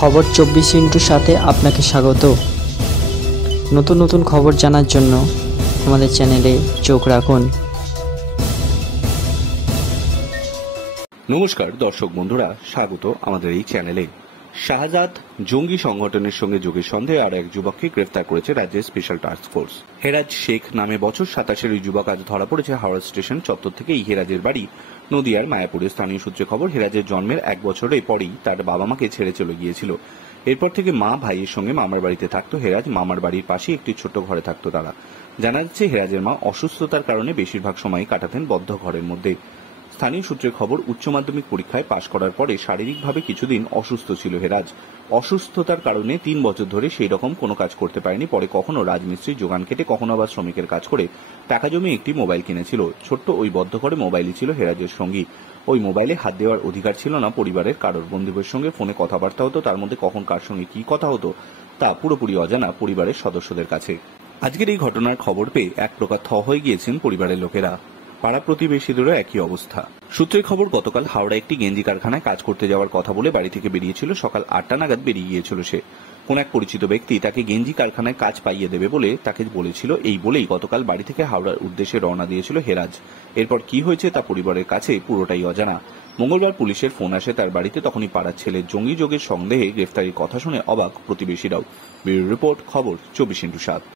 খবর 24x সাথে আপনাকে স্বাগত। নতুন নতুন খবর জানার জন্য আমাদের চ্যানেলে চোখ রাখুন। নমস্কার দর্শক বন্ধুরা, স্বাগত আমাদের এই চ্যানেলে। শাহজাদ জঙ্গি সংগঠনের সঙ্গে যোগের সন্দেহে আরো এক যুবককে গ্রেফতার করেছে রাজ্যের স্পেশাল টাস্ক ফোর্স। হেরাজ শেখ নামে বছর 27-এর ওই যুবক আজ ধরা পড়েছে হাওড়া স্টেশন চত্বর থেকে। এই হেরাজের বাড়ি নদিয়ার মায়াপুরে। স্থানীয় সূত্রে খবর, হেরাজের জন্মের 1 বছরের পরেই তার বাবা মাকে ছেড়ে চলে গিয়েছিল। এরপর থেকে মা ভাইয়ের সঙ্গে মামার বাড়িতে থাকতো হেরাজ। মামার বাড়ির পাশে একটি ছোট্ট ঘরে থাকতো তারা। জানা যাচ্ছে হেরাজের মা অসুস্থতার কারণে বেশিরভাগ সময় কাটাতেন বদ্ধ ঘরের মধ্যে। স্থানীয় সূত্রে খবর, উচ্চ মাধ্যমিক পরীক্ষায় পাশ করার পরে শারীরিকভাবে কিছুদিন অসুস্থ ছিল হেরাজ। অসুস্থতার কারণে 3 বছর ধরে সেই রকম কোনো কাজ করতে পারেনি। পরে কখনো রাজমিস্ত্রির যোগান কেটে, কখনো আবার শ্রমিকের কাজ করে টাকা জমিয়ে একটি মোবাইল কিনেছিল। ছোট্ট ওই বদ্ধ ঘরে মোবাইলই ছিল হেরাজের সঙ্গী। ওই মোবাইলে হাত দেওয়ার অধিকার ছিল না পরিবারের কারোর। বন্ধুদের সঙ্গে ফোনে কথাবার্তা হতো, তার মধ্যে কখন কার সঙ্গে কি কথা হতো তা পুরোপুরি অজানা পরিবারের সদস্যদের কাছে। আজকের এই ঘটনার খবর পেয়ে এক প্রকার থ হয়ে গিয়েছেন পরিবারের লোকেরা। পাড়া প্রতিবেশীদেরও একই অবস্থা। সূত্রের খবর, গতকাল হাওড়া একটি গেঞ্জি কারখানায় কাজ করতে যাওয়ার কথা বলে বাড়ি থেকে বেরিয়েছিল। সকাল 8টা নাগাদ বেরিয়ে গিয়েছিল সে। কোন এক পরিচিত ব্যক্তি তাকে গেঞ্জি কারখানায় কাজ পাইয়ে দেবে বলে তাকে বলেছিল। এই বলেই গতকাল বাড়ি থেকে হাওড়ার উদ্দেশ্যে রওনা দিয়েছিল হেরাজ। এরপর কি হয়েছে তা পরিবারের কাছে পুরোটাই অজানা। মঙ্গলবার পুলিশের ফোন আসে তার বাড়িতে। তখনই পাড়ার ছেলে জঙ্গি যোগের সন্দেহে গ্রেফতারির কথা শুনে অবাক প্রতিবেশীরাও। ব্যুরো রিপোর্ট, খবর 24x7।